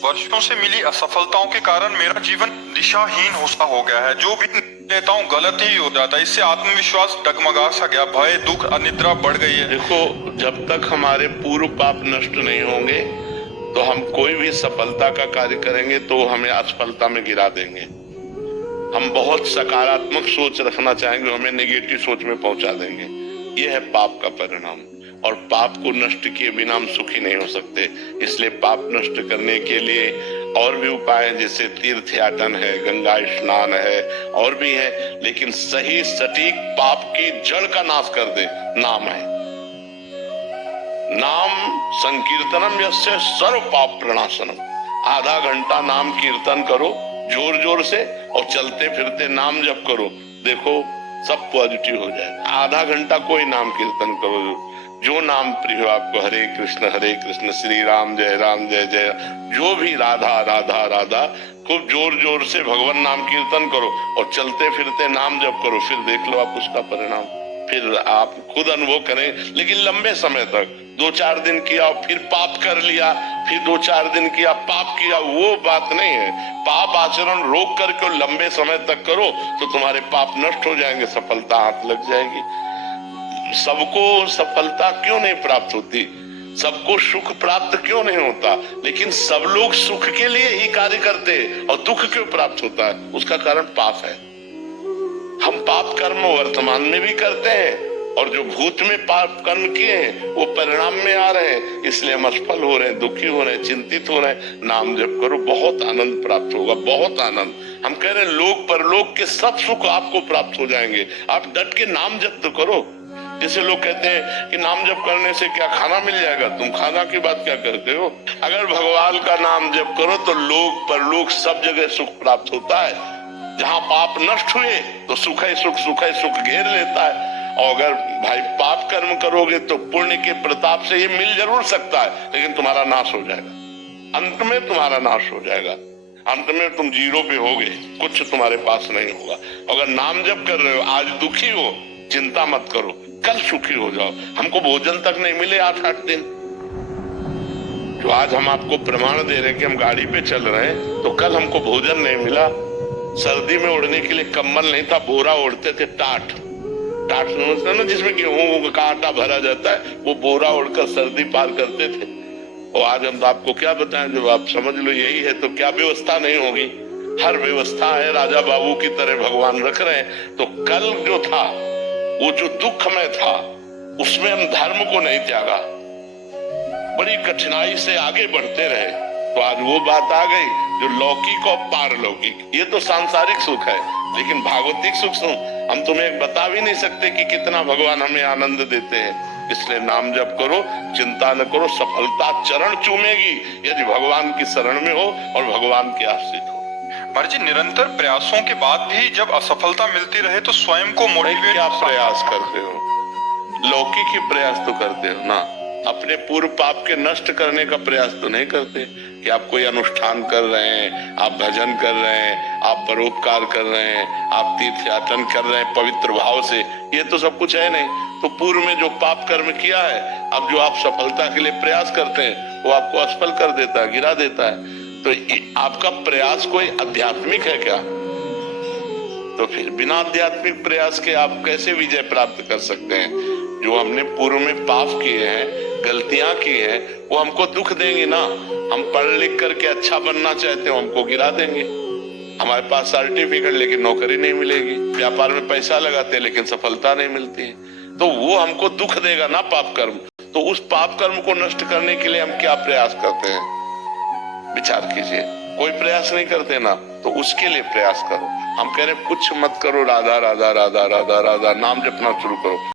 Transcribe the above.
वर्षों से मिली असफलताओं के कारण मेरा जीवन दिशाहीन सा हो गया है। जो भी लेता हूँ गलत ही हो जाता है। इससे आत्मविश्वास डगमगा सा गया, भय, दुख, अनिद्रा बढ़ गई है। देखो, जब तक हमारे पूर्व पाप नष्ट नहीं होंगे तो हम कोई भी सफलता का कार्य करेंगे तो हमें असफलता में गिरा देंगे। हम बहुत सकारात्मक सोच रखना चाहेंगे, हमें नेगेटिव सोच में पहुंचा देंगे। ये है पाप का परिणाम। और पाप को नष्ट किए बिना हम सुखी नहीं हो सकते। इसलिए पाप नष्ट करने के लिए और भी उपाय हैं, जैसे तीर्थ याटन है, गंगा स्नान है, और भी है। लेकिन सही सटीक पाप की जड़ का नाश कर दे नाम है। नाम संकीर्तनम यस्य सर्व पाप प्रणाशनम। आधा घंटा नाम कीर्तन करो जोर जोर से, और चलते फिरते नाम जप करो, देखो सब पॉजिटिव हो जाए। आधा घंटा कोई नाम कीर्तन करो, जो नाम प्रिय हो आपको, हरे कृष्ण श्री राम जय जय, जो भी राधा राधा राधा, खूब जोर जोर से भगवान नाम कीर्तन करो और चलते फिरते नाम जप करो। फिर देख लो आप उसका परिणाम, फिर आप खुद अनुभव करें। लेकिन लंबे समय तक 2-4 दिन किया फिर पाप कर लिया, फिर 2-4 दिन किया पाप किया, वो बात नहीं है। पाप आचरण रोक करके लंबे समय तक करो तो तुम्हारे पाप नष्ट हो जाएंगे, सफलता हाथ लग जाएगी। सबको सफलता क्यों नहीं प्राप्त होती, सबको सुख प्राप्त क्यों नहीं होता, लेकिन सब लोग सुख के लिए ही कार्य करते और दुख क्यों प्राप्त होता है? उसका कारण पाप है। हम पाप कर्म वर्तमान में भी करते हैं और जो भूत में पाप कर्म किए हैं वो परिणाम में आ रहे हैं। इसलिए हम असफल हो रहे हैं, दुखी हो रहे हैं, चिंतित हो रहे हैं। नाम जप करो, बहुत आनंद प्राप्त होगा, बहुत आनंद। हम कह रहे हैं लोक परलोक के सब सुख आपको प्राप्त हो जाएंगे। आप डट के नाम जप तो करो। जैसे लोग कहते हैं कि नाम जप करने से क्या खाना मिल जाएगा, तुम खाना की बात क्या करते हो? अगर भगवान का नाम जप करो तो लोक परलोक सब जगह सुख प्राप्त होता है। जहाँ पाप नष्ट हुए तो सुख ही सुख घेर लेता है। और अगर भाई पाप कर्म करोगे तो पुण्य के प्रताप से ये मिल जरूर सकता है, लेकिन तुम्हारा नाश हो जाएगा। अंत में तुम्हारा नाश हो जाएगा, अंत में तुम जीरो पे होगे, कुछ तुम्हारे पास नहीं होगा। अगर नाम जप कर रहे हो, आज दुखी हो, चिंता मत करो, कल सुखी हो जाओ। हमको भोजन तक नहीं मिले 8-8 दिन, तो आज हम आपको प्रमाण दे रहे हैं कि हम गाड़ी पे चल रहे हैं तो कल हमको भोजन नहीं मिला। सर्दी में ओढ़ने के लिए कंबल नहीं था, बोरा ओढ़ते थे, टाट समझते ना, जिसमें गेहूं का आटा भरा जाता है, वो बोरा ओढ़कर सर्दी पार करते थे। और आज हम तो आपको क्या बताएं, जो आप समझ लो यही है, तो क्या व्यवस्था नहीं होगी? हर व्यवस्था है, राजा बाबू की तरह भगवान रख रहे हैं। तो कल जो था वो जो दुख में था उसमें हम धर्म को नहीं त्यागा, बड़ी कठिनाई से आगे बढ़ते रहे, तो आज वो बात आ गई जो लौकिक और पारलौकिक। ये तो सांसारिक सुख है, लेकिन भागवतिक सुख हम तुम्हें बता भी नहीं सकते कि कितना भगवान हमें आनंद देते हैं। इसलिए नाम जप करो, चिंता न करो, सफलता चरण चूमेगी यदि भगवान की शरण में हो और भगवान के आश्रित हो। महाराज जी, निरंतर प्रयासों के बाद भी जब असफलता मिलती रहे तो स्वयं को मोटिवेट क्या प्रयास करते हो? लौकिक ही प्रयास तो करते हो ना, अपने पूर्व पाप के नष्ट करने का प्रयास तो नहीं करते कि आप कोई अनुष्ठान कर रहे हैं, आप भजन कर रहे हैं, आप परोपकार कर रहे हैं, आप तीर्थ याटन कर रहे हैं पवित्र भाव से। ये तो सब कुछ है नहीं। तो पूर्व में जो पाप कर्म किया है, अब जो आप सफलता के लिए प्रयास करते हैं वो आपको असफल कर देता है, गिरा देता है। तो आपका प्रयास कोई आध्यात्मिक है क्या? तो फिर बिना आध्यात्मिक प्रयास के आप कैसे विजय प्राप्त कर सकते हैं? जो हमने पूर्व में पाप किए हैं, गलतियां की हैं, वो हमको दुख देंगे ना। हम पढ़ लिख करके अच्छा बनना चाहते हो, हमको गिरा देंगे। हमारे पास सर्टिफिकेट लेकिन नौकरी नहीं मिलेगी, व्यापार में पैसा लगाते हैं लेकिन सफलता नहीं मिलती है, तो वो हमको दुख देगा ना पाप कर्म। तो उस पाप कर्म को नष्ट करने के लिए हम क्या प्रयास करते हैं? विचार कीजिए। कोई प्रयास नहीं करते ना, तो उसके लिए प्रयास करो। हम कह रहे कुछ मत करो, राधा राधा राधा राधा राधा नाम जपना शुरू करो।